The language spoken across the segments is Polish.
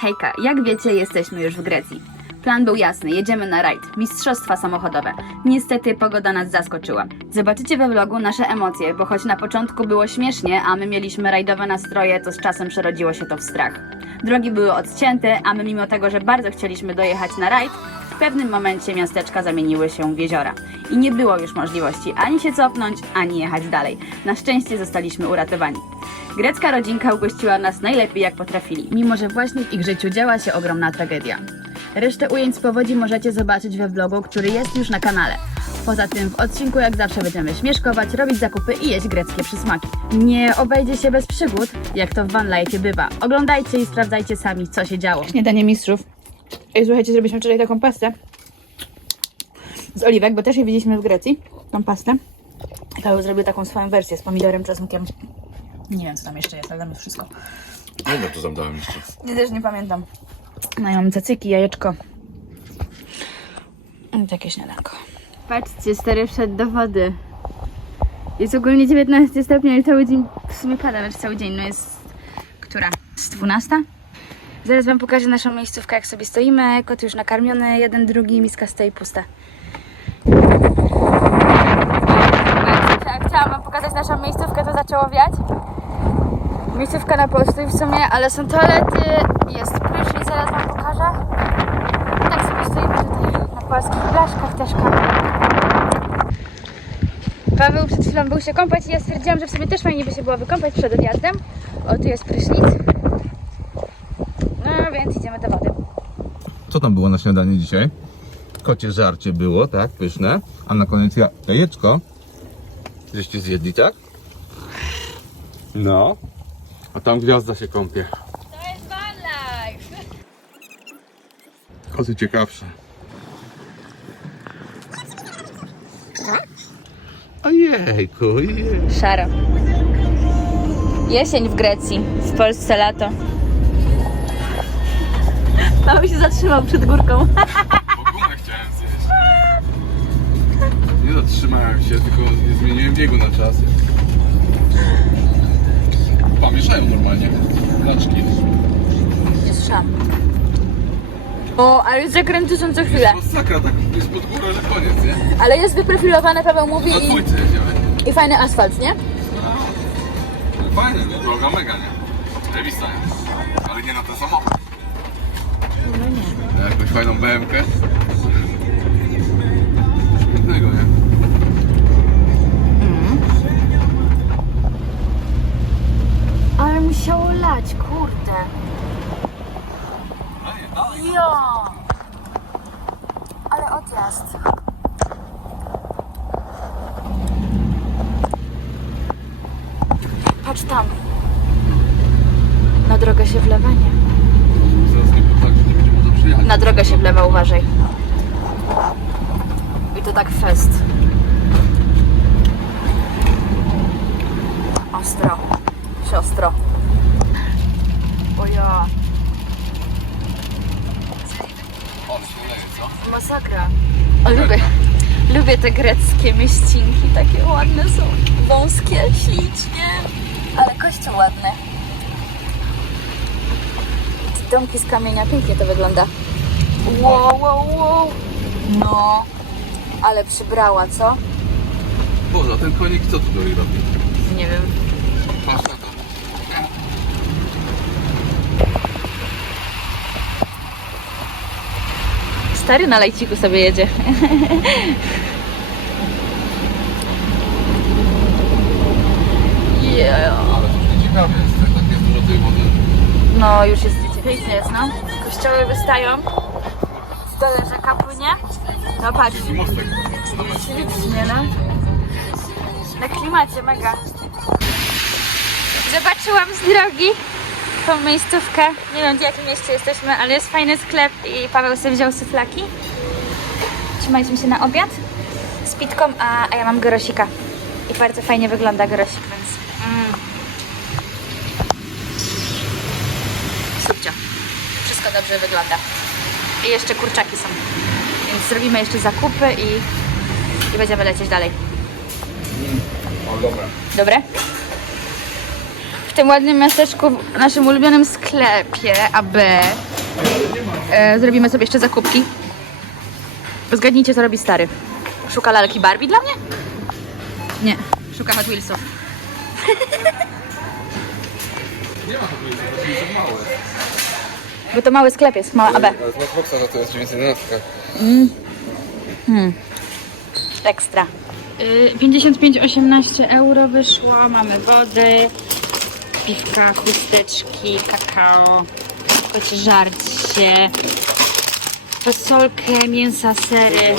Hejka, jak wiecie, jesteśmy już w Grecji. Plan był jasny, jedziemy na rajd, mistrzostwa samochodowe. Niestety pogoda nas zaskoczyła. Zobaczycie we vlogu nasze emocje, bo choć na początku było śmiesznie, a my mieliśmy rajdowe nastroje, to z czasem przerodziło się to w strach. Drogi były odcięte, a my mimo tego, że bardzo chcieliśmy dojechać na rajd, w pewnym momencie miasteczka zamieniły się w jeziora. I nie było już możliwości ani się cofnąć, ani jechać dalej. Na szczęście zostaliśmy uratowani. Grecka rodzinka ugościła nas najlepiej jak potrafili, mimo że właśnie w ich życiu działa się ogromna tragedia. Resztę ujęć z powodzi możecie zobaczyć we vlogu, który jest już na kanale. Poza tym w odcinku jak zawsze będziemy śmieszkować, robić zakupy i jeść greckie przysmaki. Nie obejdzie się bez przygód, jak to w Van Life bywa. Oglądajcie i sprawdzajcie sami, co się działo. Śniadanie mistrzów. Ej, słuchajcie, zrobiliśmy wczoraj taką pastę z oliwek, bo też je widzieliśmy w Grecji, tą pastę. I Paweł zrobił taką swoją wersję z pomidorem, czosnkiem. Nie wiem, co tam jeszcze jest, ale jest wszystko. Nie wiem, co tam dałem jeszcze. Ja też nie pamiętam. No i mamy cacyki, jajeczko. I takie śniadanko. Patrzcie, stary wszedł do wody. Jest ogólnie 19 stopni, ale cały dzień w sumie pada, lecz cały dzień, no jest... Która? Z 12? Zaraz wam pokażę naszą miejscówkę, jak sobie stoimy. Kot już nakarmiony, jeden, drugi, miska stoi pusta. Jak chciałam wam pokazać naszą miejscówkę, to zaczęło wiać. Miejscówka na postój w sumie, ale są toalety, jest prysznic, zaraz wam pokażę. Tak sobie stoimy tutaj na polskich blaszkach też Paweł przed chwilą był się kąpać i ja stwierdziłam, że w sumie też fajnie by się było wykąpać przed odjazdem. O, tu jest prysznic. No więc idziemy do wody. Co tam było na śniadanie dzisiaj? Kocie żarcie było, tak? Pyszne. A na koniec ja jajeczko. Żeście zjedli, tak? No. A tam gwiazda się kąpie. To jest van life! Koty ciekawsze. Ojejku, jej. Szaro. Jesień w Grecji, w Polsce lato. Paweł się zatrzymał przed górką. Gumę chciałem zjeść. Nie zatrzymałem się, tylko nie zmieniłem biegu na czas. Pamieszają normalnie. Laczki. Jest szam. O, ale zakręty są co chwilę. Masakra, tak jest pod górą, że koniec, nie? Ale jest wyprofilowane, Paweł mówi Na i, dwójce jedziemy. i fajny asfalt, nie? Fajne, nie? Droga mega, nie? Rewista, nie? Ale nie na ten samochód. No nie. Na jakąś fajną BMK. Pięknego, nie? Ale musiało lać, kurde. Jo! Ale odjazd. Patrz tam. Na drogę się wlewa, nie? Zaraz nie tak, że nie będzie można przyjechać. Na drogę się wlewa, uważaj. I to tak fest. Ostro. Siostro. O ja. Ale się leje, co? Masakra. O, lubię, lubię te greckie mieścinki, takie ładne są. Wąskie, ślicznie, ale kościół ładny. Domki z kamienia, pięknie to wygląda. Wow, wow, wow. No, ale przybrała, co? Boże, a ten konik co tu robi? Nie wiem. Patrz na to. Stary na lejciku sobie jedzie. yeah. Ale to już nie ciekawe jest, tak, tak jest dużo tej wody. No, już jest pięknie jest, no. Kościoły wystają. Dole rzeka płynie. No patrz, ślicznie, no. Na klimacie, mega. Zobaczyłam z drogi tą miejscówkę. Nie wiem, w jakim mieście jesteśmy, ale jest fajny sklep i Paweł sobie wziął syflaki. Trzymaliśmy się na obiad z pitką, a, a ja mam gorosika. I bardzo fajnie wygląda gorosik, więc... Mm. Subcio. Wszystko dobrze wygląda. I jeszcze kurczaki są. Więc zrobimy jeszcze zakupy i, i będziemy lecieć dalej. O, dobra. Dobre? tym ładnym miasteczku, w naszym ulubionym sklepie AB. E, zrobimy sobie jeszcze zakupki. Zgadnijcie, co robi stary. Szuka lalki Barbie dla mnie? Nie, szuka Hot Wheelsów. Nie ma tego, to jest małe. Bo to mały sklep jest, mała AB. Ale z Matboxa za to jest 911. Ekstra. 55,18 euro wyszło. Mamy wody, piwka, chusteczki, kakao, kocie żarcie, fasolkę, mięsa, sery,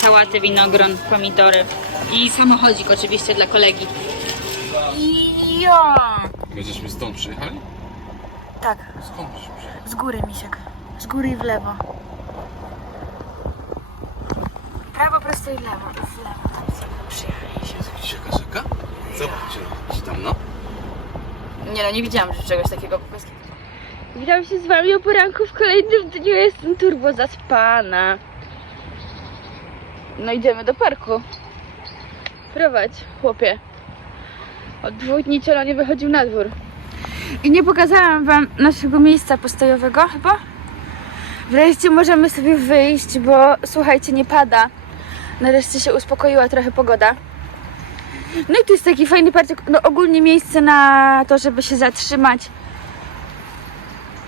sałaty, winogron, pomidory i samochodzik oczywiście dla kolegi. Ja! Będziemy stąd przyjechali? Tak, Skąd byśmy? Z góry misiek. Z góry i w lewo. Prawo, prosto i lewo. W lewo tam sobie przyjechaliśmy. Widzisz jaka rzeka? Zobaczcie, czy tam no. Nie no, nie widziałam że czegoś takiego po prostu. Witam się z wami o poranku w kolejnym dniu. Jestem turbo zaspana. No idziemy do parku. Prowadź, chłopie. Od dwóch dni cielo nie wychodził na dwór. I nie pokazałam wam naszego miejsca postojowego chyba? Wreszcie możemy sobie wyjść, bo słuchajcie, nie pada. Nareszcie się uspokoiła trochę pogoda. No i tu jest taki fajny park, no ogólnie miejsce na to, żeby się zatrzymać.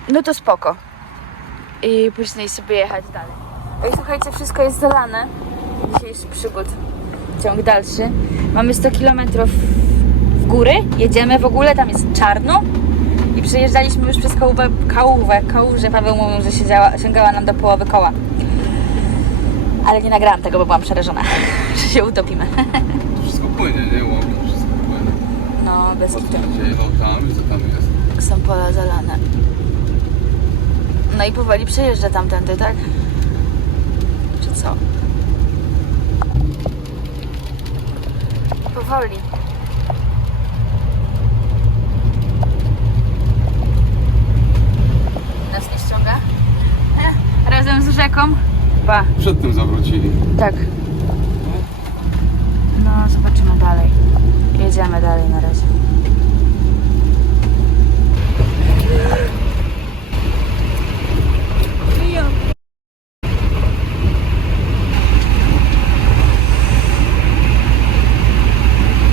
No to spoko. I później sobie jechać dalej. Ej, słuchajcie, wszystko jest zalane. Dzisiejszy przygód. Ciąg dalszy. Mamy 100 km w góry. Jedziemy w ogóle, tam jest czarno. I przejeżdżaliśmy już przez kałówę, kałówę, kałużę. Paweł mówił, że siedziała, sięgała nam do połowy koła. Ale nie nagrałam tego, bo byłam przerażona, że się utopimy. To wszystko płynie, nie? Łąki, wszystko płynie. No, bez Co kitu. No tam, co tam jest? Są pola zalane. No i powoli przejeżdża tamtędy, tak? Czy co? Powoli. Nas nie ściąga? E, razem z rzeką? Ba, Przed tym zawrócili. tak. No, zobaczymy dalej. Jedziemy dalej na razie.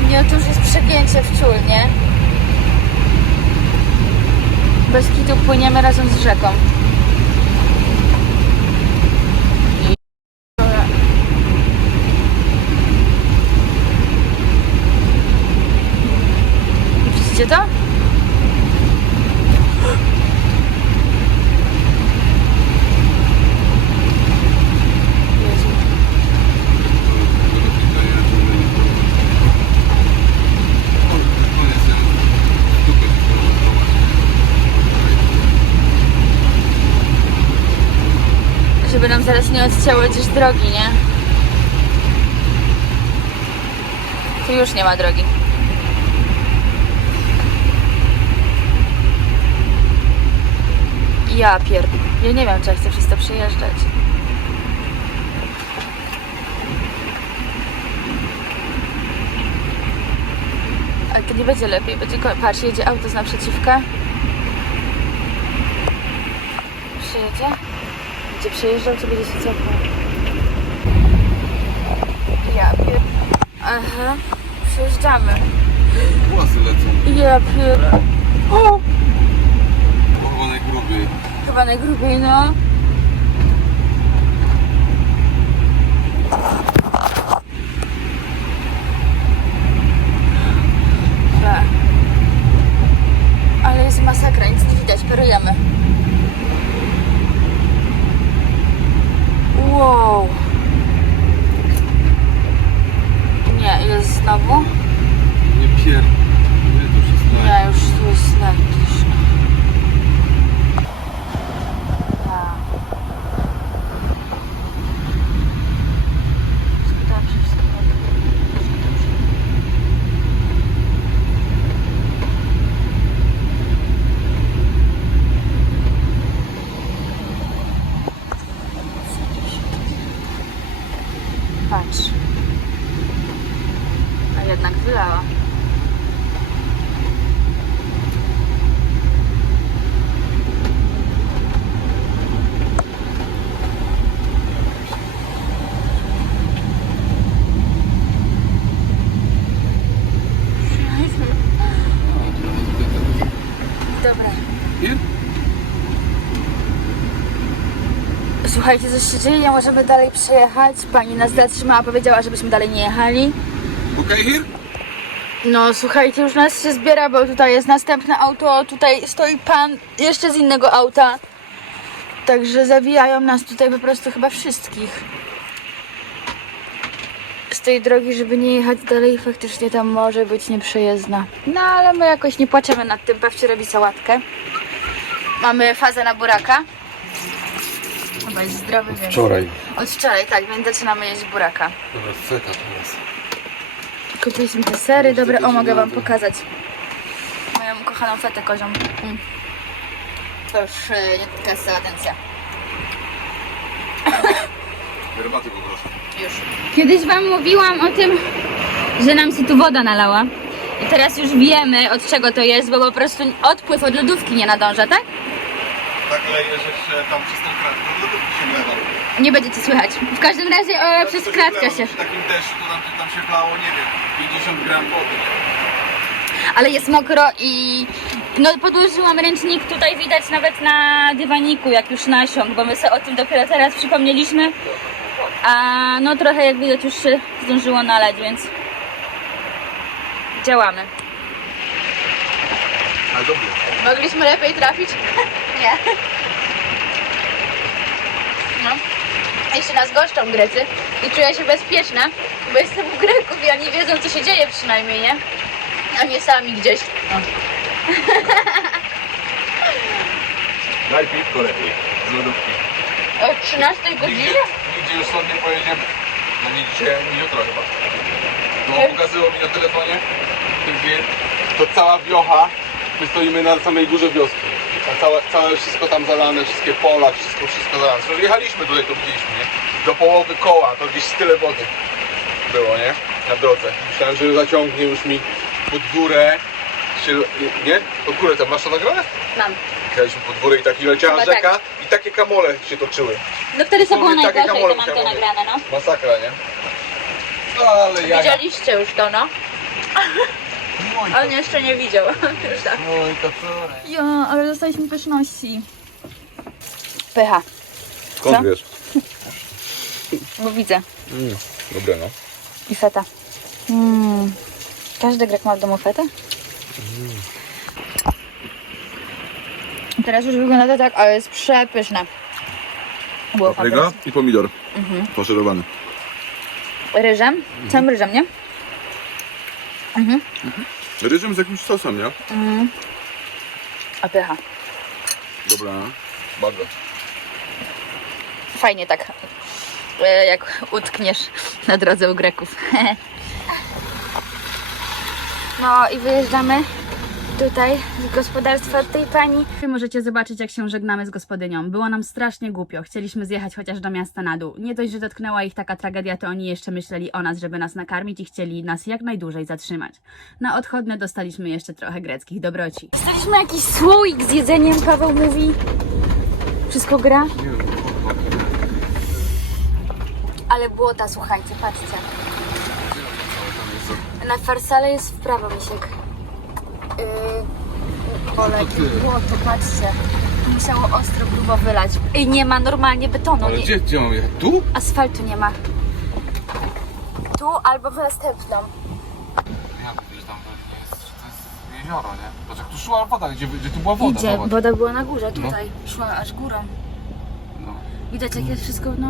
Nie, to już jest przegięcie w ciul, nie? Bez kitu płyniemy razem z rzeką. Widzicie to? Jezu. Żeby nam zaraz nie odcięło gdzieś drogi, nie? Tu już nie ma drogi. Ja pierd... Ja nie wiem, czy ja chcę przez to przejeżdżać. Ale to nie będzie lepiej, będzie... Patrz, jedzie auto z naprzeciwka. Będzie przejeżdżał, czy będzie się cofał? Ja pier... Aha, przejeżdżamy. Głosy lecą. Ja pier... O! Kurwa najgrubiej. Chyba najgrubiej, no. Źle. Ale jest masakra, nic nie widać, perujemy. Wow. Nie, jest znowu. Nie pier... Nie, to wszystko. Nie, już tu jest lekko. Tak. Wszystko dobrze, wszystko dobrze. Wszystko dobrze. Patrz. A jednak wylała. Słuchajcie, coś się dzieje, nie możemy dalej przejechać. Pani nas zatrzymała, powiedziała, żebyśmy dalej nie jechali. Okay here? No słuchajcie, już nas się zbiera, bo tutaj jest następne auto, tutaj stoi pan jeszcze z innego auta. Także zawijają nas tutaj po prostu chyba wszystkich. Z tej drogi, żeby nie jechać dalej, faktycznie tam może być nieprzejezdna. No ale my jakoś nie płaczemy nad tym, Pawcie robi sałatkę. Mamy fazę na buraka. Chyba jest zdrowy, więc... Wczoraj. Od wczoraj, tak, więc zaczynamy jeść buraka. Dobra, feta teraz. Kupiliśmy te sery, dobre, o mogę wam pokazać moją ukochaną fetę kozią. Mm. To już e, nie taka atencja. Herbaty poproszę. Już. Kiedyś wam mówiłam o tym, że nam się tu woda nalała. I teraz już wiemy od czego to jest, bo po prostu odpływ od lodówki nie nadąża, tak? Tak leje, że się tam przez tą kratkę lodówki się wlewa. Nie będziecie słychać. W każdym razie o, przez To wlewa, się. Przy takim deszczu to tam, tam się wlało, nie wiem, 50 gram wody. Ale jest mokro i no podłożyłam ręcznik, tutaj widać nawet na dywaniku, jak już nasiąg, bo my sobie o tym dopiero teraz przypomnieliśmy. A no trochę jak widać już się zdążyło nalać, więc działamy. Ale dobrze. Mogliśmy lepiej trafić? Nie. No. Jeszcze nas goszczą Grecy i czuję się bezpieczna, bo jestem u Greków i oni wiedzą co się dzieje przynajmniej, nie? A nie sami gdzieś. Daj piwko lepiej. Z lodówki. O 13 godzinie? Nigdzie, już stąd nie pojedziemy. No nie dzisiaj, nie jutro chyba. No pokazyło mi na telefonie, to cała wiocha, my stoimy na samej górze wioski. Całe, całe wszystko tam zalane, wszystkie pola, wszystko, wszystko zalane. Zresztą jechaliśmy tutaj, to widzieliśmy, nie? Do połowy koła, to gdzieś tyle wody było, nie? Na drodze. Myślałem, że zaciągnie już mi pod górę, się, nie? Pod górę tam masz to nagrane? Mam. Jechaliśmy pod górę i tak i leciała Chyba rzeka i takie kamole się toczyły. No wtedy co było najgorzej, to kamole mam to nagrane, no. Masakra, nie? No ale ja. Widzieliście już to, no? On jeszcze nie widział. Oj, to wczoraj. Ja, ale dostaliśmy pyszności. Pycha, Skąd Co? wiesz? bo widzę. Mm, dobre no. I feta. Mm. Każdy Grek ma w domu fetę? Teraz już wygląda to tak, ale jest przepyszne. Było Papryka i pomidor. Mhm. Faszerowany. Ryżem, całym ryżem, nie? Mhm. Ryżem z jakimś sosem, nie? Mm. A pycha. Dobra. Bardzo. Fajnie tak, e, jak utkniesz na drodze u Greków. No i wyjeżdżamy tutaj z gospodarstwa tej pani. Możecie zobaczyć, jak się żegnamy z gospodynią. Było nam strasznie głupio. Chcieliśmy zjechać chociaż do miasta na dół. Nie dość, że dotknęła ich taka tragedia, to oni jeszcze myśleli o nas, żeby nas nakarmić i chcieli nas jak najdłużej zatrzymać. Na odchodne dostaliśmy jeszcze trochę greckich dobroci. Dostaliśmy jakiś słoik z jedzeniem, Paweł mówi. Wszystko gra? Ale błota, słuchajcie, patrzcie. Na farsale jest w prawo, Misiek. Yy, pole, błoto, patrzcie. Musiało ostro grubo wylać. I nie ma normalnie betonu, Ale nie, gdzie, gdzie mam jechać? Tu? asfaltu nie ma. Tu albo w następną. Ja że tam jest, to jest jezioro, nie? Patrz jak tu szła woda, gdzie, gdzie tu była woda. Idzie, zobacz. woda była na górze, No. tutaj szła aż górą. No. Widać jak jest wszystko no,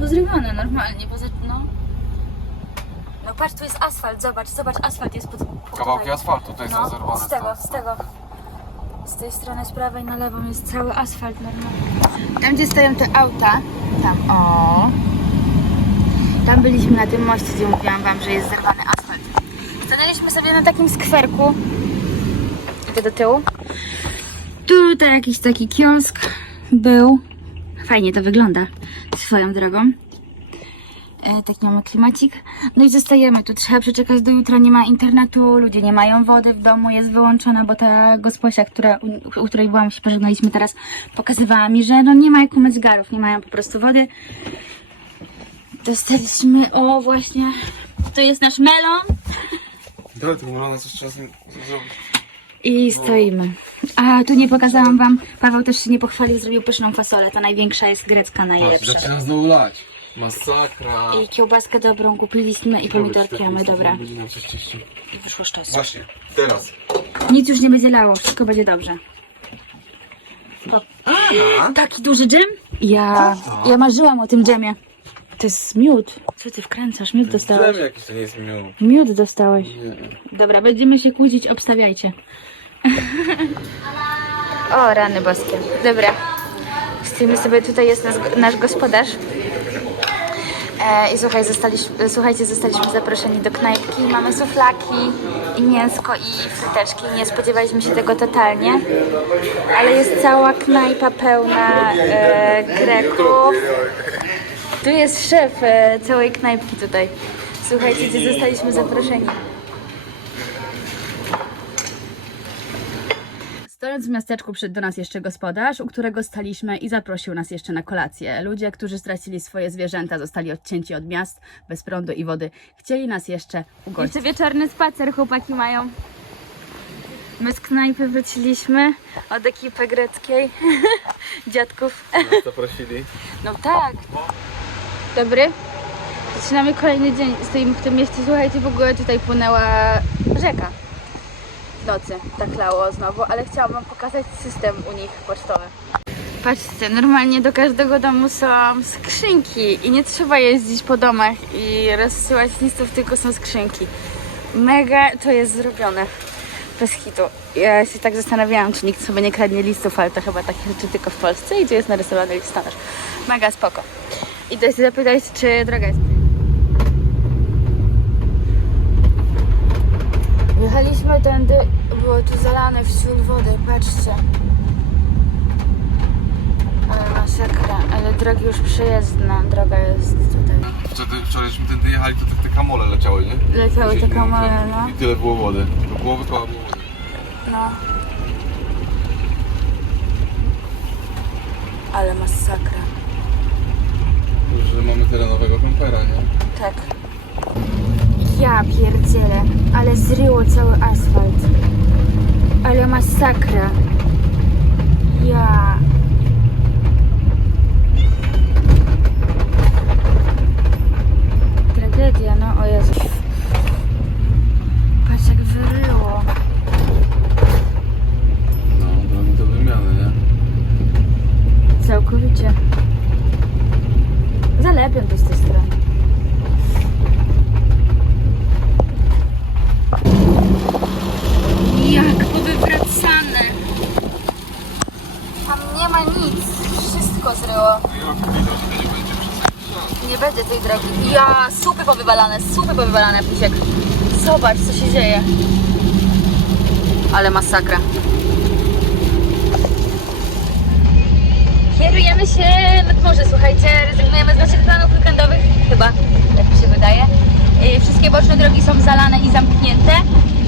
pozrywane normalnie, poza, no. No patrz, tu jest asfalt, zobacz, zobacz, asfalt jest pod... pod Kawałki tutaj. asfaltu tutaj są No, zerwane. z tego, z tego. Z tej strony, z prawej na lewą jest cały asfalt normalnie. Tam, gdzie stoją te auta, tam, o. Tam byliśmy na tym moście, gdzie mówiłam wam, że jest zerwany asfalt. Stanęliśmy sobie na takim skwerku. Idę do tyłu. Tutaj jakiś taki kiosk był. Fajnie to wygląda swoją drogą. E, taki mamy klimacik. No i zostajemy tu. Trzeba przeczekać do jutra. Nie ma internetu, ludzie nie mają wody w domu, jest wyłączona, bo ta gosposia, która, u, u której byłam, się pożegnaliśmy teraz, pokazywała mi, że no nie ma jak umyć garów, nie mają po prostu wody. Dostaliśmy, o właśnie, to jest nasz melon. Ale to można coś czasem zrobić. I stoimy. A tu nie pokazałam wam, Paweł też się nie pochwalił, zrobił pyszną fasolę. Ta największa jest grecka, najlepsza. Zaczyna znowu lać. Masakra. I kiełbaskę dobrą kupiliśmy i pomidorki mamy dobra. I wyszło sztos. Właśnie, teraz. Nic już nie będzie lało, wszystko będzie dobrze. O, taki duży dżem? Ja, ja marzyłam o tym dżemie. To jest miód. Co ty wkręcasz? Miód dostałeś. Wiem jakiś to nie jest miód. Miód dostałeś. Nie. Dobra, będziemy się kłócić, obstawiajcie. o, rany boskie. Dobra. Stoimy sobie, tutaj jest nas, nasz gospodarz. E, I słuchaj, zostaliśmy, słuchajcie, zostaliśmy zaproszeni do knajpki. Mamy suflaki i mięsko i fryteczki. Nie spodziewaliśmy się tego totalnie. Ale jest cała knajpa pełna e, Greków. Tu jest szef e, całej knajpki tutaj. Słuchajcie, gdzie zostaliśmy zaproszeni. Stojąc w miasteczku przyszedł do nas jeszcze gospodarz, u którego staliśmy i zaprosił nas jeszcze na kolację. Ludzie, którzy stracili swoje zwierzęta, zostali odcięci od miast, bez prądu i wody, chcieli nas jeszcze ugościć. Jeszcze wieczorny spacer chłopaki mają. My z knajpy wróciliśmy od ekipy greckiej. Dziadków. Zaprosili. No tak. Dobry. Zaczynamy kolejny dzień. Stoimy w tym mieście. Słuchajcie, w ogóle tutaj płynęła rzeka. Nocy. Tak lało znowu, ale chciałam wam pokazać system u nich pocztowy. Patrzcie, normalnie do każdego domu są skrzynki i nie trzeba jeździć po domach i rozsyłać listów, tylko są skrzynki. Mega to jest zrobione. Bez hitu. Ja się tak zastanawiałam, czy nikt sobie nie kradnie listów, ale to chyba takie rzeczy tylko w Polsce i tu jest narysowany listonosz. Mega spoko. I się zapytać, czy droga jest. Jechaliśmy tędy, było tu zalane w ciul wody, patrzcie. Ale masakra, ale drogi już przejezdna, droga jest tutaj. Wtedy, wczorajśmy tędy jechali, to te, te kamole leciały, nie? Leciały te kamole, no. I tyle było wody. Do głowy koła było wody. No. Ale masakra. Że mamy terenowego kampera, nie? Tak. Ja pierdzielę, ale zryło cały asfalt. Ale masakra. Ja. Tragedia, no o Jezu. Patrz jak wyryło. No, drogi do wymiany, nie? Całkowicie. Zalepią to z tej strony. Jak powywracane. Tam nie ma nic. Wszystko zryło. Ja powiedział, że to nie będzie przez jakiś czas. Nie będzie tej drogi. Ja, supy supy powywalane, Pisiek. Zobacz, co się dzieje. Ale masakra. Kierujemy się nad morze, słuchajcie. Rezygnujemy z naszych planów weekendowych, chyba, tak mi się wydaje. Yy, Wszystkie boczne drogi są zalane i zamknięte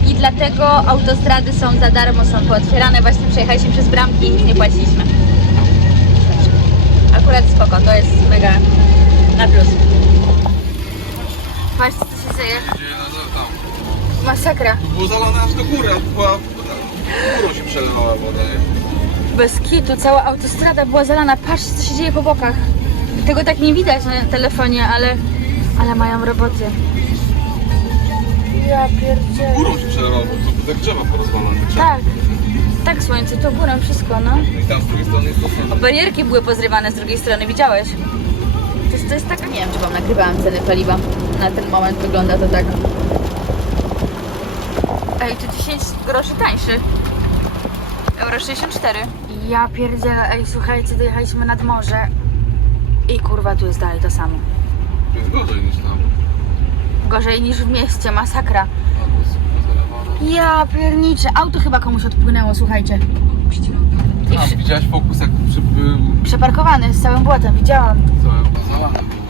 i dlatego autostrady są za darmo, są pootwierane. Właśnie przejechaliśmy przez bramki i nic nie płaciliśmy. Akurat spoko, to jest mega na plus. Dzieje. Gdzie na na- tam? Masakra. Było zalane aż do góry, a była... Górą się przelewała woda, nie? Bez kitu, cała autostrada była zalana. Patrzcie, co się dzieje po bokach. Tego tak nie widać na telefonie, ale, ale mają roboty. Ja pierdzielę. Górą się przelewało, bo to te drzewa te drzewa. Tak, tak słońce, to górą wszystko, no. I tam z drugiej strony jest to samo. barierki były pozrywane z drugiej strony, widziałeś? To jest, to taka, Nie wiem, czy wam nagrywałam ceny paliwa. Na ten moment wygląda to tak. Ej, to 10 groszy tańszy. Euro 64. Ja pierdzielę, ej, słuchajcie, dojechaliśmy nad morze. I kurwa, tu jest dalej to samo. Jest gorzej niż tam. Gorzej niż w mieście, masakra. To jest. Ja pierniczę, auto chyba komuś odpłynęło, słuchajcie. A, przy, widziałaś fokus jak przy, przeparkowany z całym błotem, widziałam. całe było zalane było.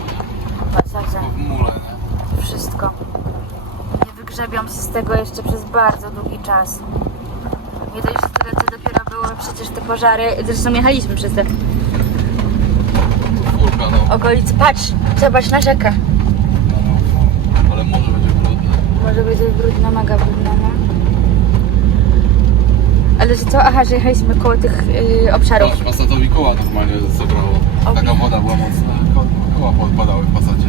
Masakra, To w mule, nie? wszystko. Nie wygrzebią się z tego jeszcze przez bardzo długi czas. Nie dość, że tyle co dopiero było przecież te pożary, zresztą jechaliśmy przez te Furka, no. okolice. Patrz, zobacz na rzekę. Ale może będzie brudne. Może będzie brudna, mega brudna. Ale że co? Aha, że jechaliśmy koło tych yy, obszarów. Patrz, Passatowi koła normalnie zabrało. Taka woda była mocna, ko- koła podpadały w Passacie.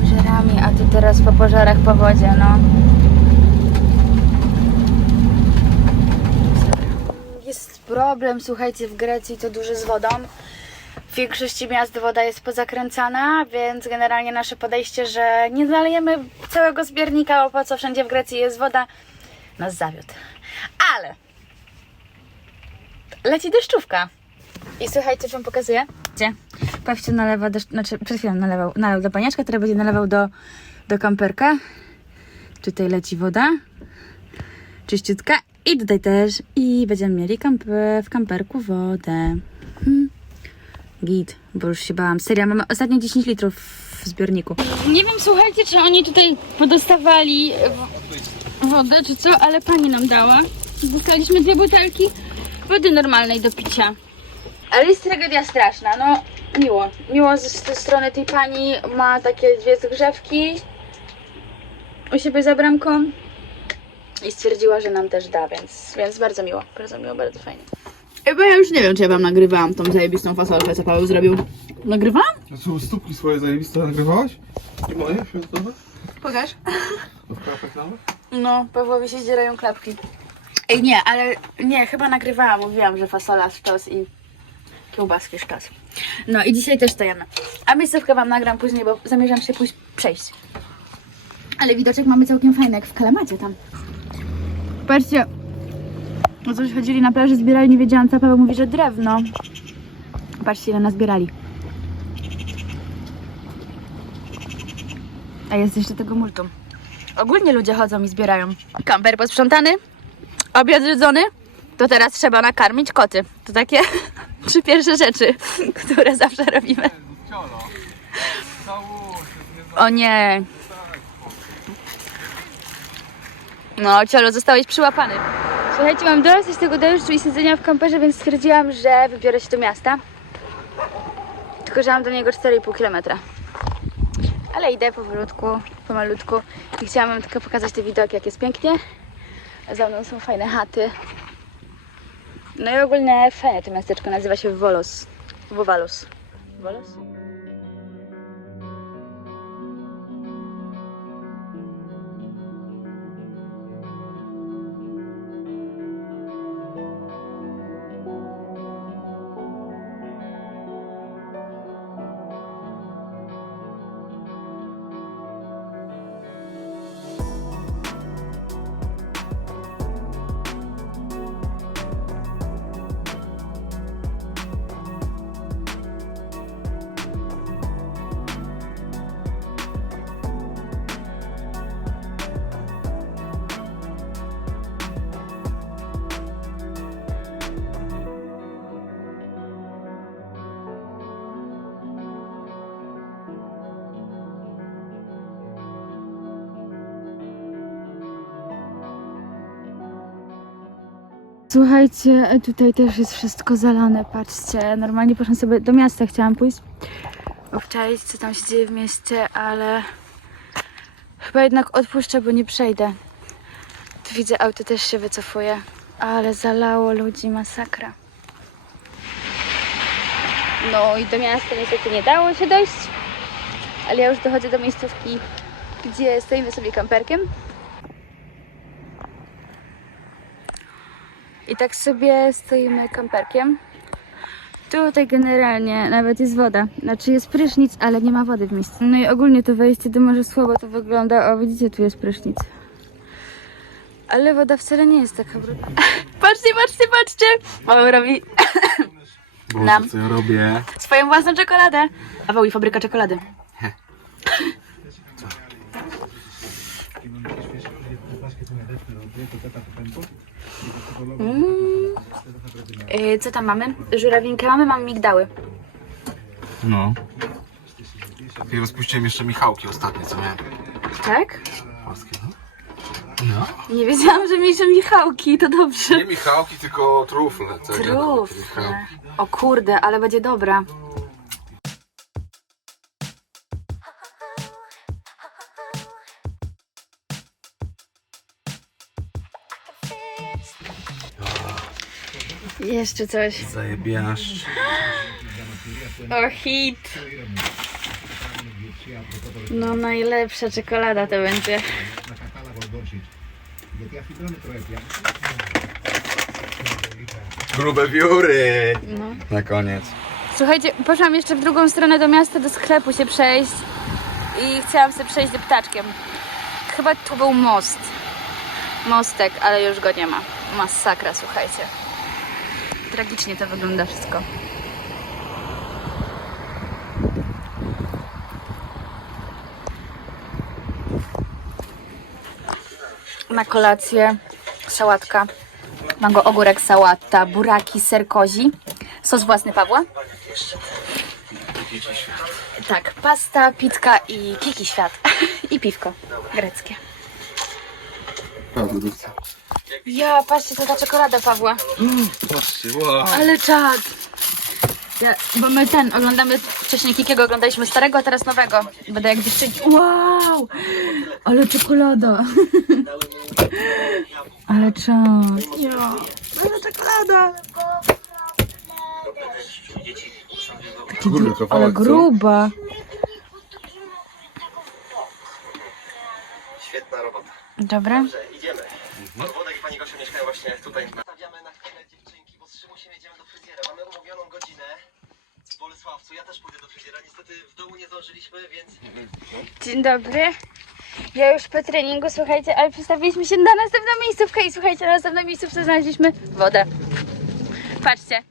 Pożarami, a tu teraz po pożarach po wodzie, no. Jest problem, słuchajcie, w Grecji to duży z wodą. W większości miast woda jest pozakręcana, więc generalnie nasze podejście, że nie zalejemy całego zbiornika, bo po co wszędzie w Grecji jest woda, nas zawiódł. Ale leci deszczówka. I słuchajcie, co wam pokazuję? Gdzie? Pawcie nalewa deszcz, znaczy przed chwilą nalewał, nalał do paniaczka, teraz będzie nalewał do, do kamperka. Tutaj leci woda. Czyściutka. I tutaj też. I będziemy mieli kamp w kamperku wodę. Hmm. Git, bo już się bałam. Seria, mamy ostatnio 10 litrów w zbiorniku. Nie wiem, słuchajcie, czy oni tutaj podostawali wodę, czy co, ale pani nam dała. Dostaliśmy dwie butelki wody normalnej do picia. Ale jest tragedia straszna, no miło. Miło z, z tej strony tej pani ma takie dwie zgrzewki u siebie za bramką i stwierdziła, że nam też da, więc, więc bardzo miło, bardzo miło, bardzo fajnie. Ej, Bo ja już nie wiem, czy ja wam nagrywałam tą zajebistą fasolkę, co Paweł zrobił. Nagrywałam? Znaczy stópki swoje zajebiste nagrywałaś? I moje fioletowe? Pokaż. W klapek nawet? No, Pawłowi się zdzierają klapki. Ej, nie, ale nie, chyba nagrywałam, mówiłam, że fasola sztos i kiełbaski sztos. No i dzisiaj też to jemy. A miejscówkę wam nagram później, bo zamierzam się pójść przejść. Ale widoczek mamy całkiem fajny, jak w Kalamacie tam. Patrzcie, no coś chodzili na plaży, zbierali, nie wiedziałam co, Paweł mówi, że drewno. Patrzcie, ile nazbierali. A jest jeszcze tego multum. Ogólnie ludzie chodzą i zbierają. Kamper posprzątany, obiad zjedzony, to teraz trzeba nakarmić koty. To takie trzy pierwsze rzeczy, które zawsze robimy. O nie. No, Ciolo, zostałeś przyłapany. Słuchajcie, mam dosyć tego deszczu i siedzenia w kamperze, więc stwierdziłam, że wybiorę się do miasta. Tylko, że mam do niego 4,5 km. Ale idę powolutku, pomalutku i chciałam wam tylko pokazać te widoki, jak jest pięknie. Za mną są fajne chaty. No i ogólnie fajne to miasteczko, nazywa się Volos. Vovalos. Volos? Słuchajcie, tutaj też jest wszystko zalane, patrzcie. Normalnie poszłam sobie do miasta, chciałam pójść, obczaić, co tam się dzieje w mieście, ale chyba jednak odpuszczę, bo nie przejdę. Tu widzę, auto też się wycofuje, ale zalało ludzi, masakra. No i do miasta niestety nie dało się dojść, ale ja już dochodzę do miejscówki, gdzie stoimy sobie kamperkiem. Tak sobie stoimy kamperkiem. Tutaj generalnie nawet jest woda. Znaczy jest prysznic, ale nie ma wody w miejscu. No i ogólnie to wejście do morza słabo to wygląda. O, widzicie, tu jest prysznic. Ale woda wcale nie jest taka brudna. Patrzcie, patrzcie, patrzcie! Paweł robi Boże, Nam. co ja robię? swoją własną czekoladę. Paweł i fabryka czekolady. Mm. Y, Co tam mamy? Żurawinkę mamy, mamy migdały. No. I rozpuściłem jeszcze Michałki ostatnie, co miałem. Tak? Polskie, no? No. Nie wiedziałam, że mieliśmy Michałki, to dobrze. Nie Michałki, tylko trufle. Co ja gadam, jakie Truf. Michałki. O kurde, ale będzie dobra. Jeszcze coś. Zajebiasz. O, hit. No najlepsza czekolada to będzie. Grube wióry. No. Na koniec. Słuchajcie, poszłam jeszcze w drugą stronę do miasta, do sklepu się przejść i chciałam sobie przejść deptaczkiem. Chyba tu był most. Mostek, ale już go nie ma. Masakra, słuchajcie. Tragicznie to wygląda wszystko. Na kolację sałatka. Mango, ogórek, sałata, buraki, ser kozi. Sos własny Pawła. Tak, pasta, pitka i kiki świat. I piwko greckie. Ja, patrzcie, to ta czekolada Pawła. Patrzcie, wow. Ale czad. Ja, bo my ten, oglądamy wcześniej Kikiego, oglądaliśmy starego, a teraz nowego. Będę jak dziewczynki. Wow! Ale czekolada. Ale czad. Ja. Ale czekolada. Kurde, Ale kawałek, co? gruba. Świetna robota. Dobra. Dobrze, idziemy. Wodek i pani Gosia mieszkają właśnie tutaj. Stawiamy na chwilę dziewczynki, bo z Szymusiem jedziemy do fryzjera. Mamy umówioną godzinę w Bolesławcu. Ja też pójdę do fryzjera. Niestety w domu nie zdążyliśmy, więc Dzień dobry. Ja już po treningu, słuchajcie, ale przystawiliśmy się na następną miejscówkę i słuchajcie, na następnej miejscówce znaleźliśmy wodę. Patrzcie,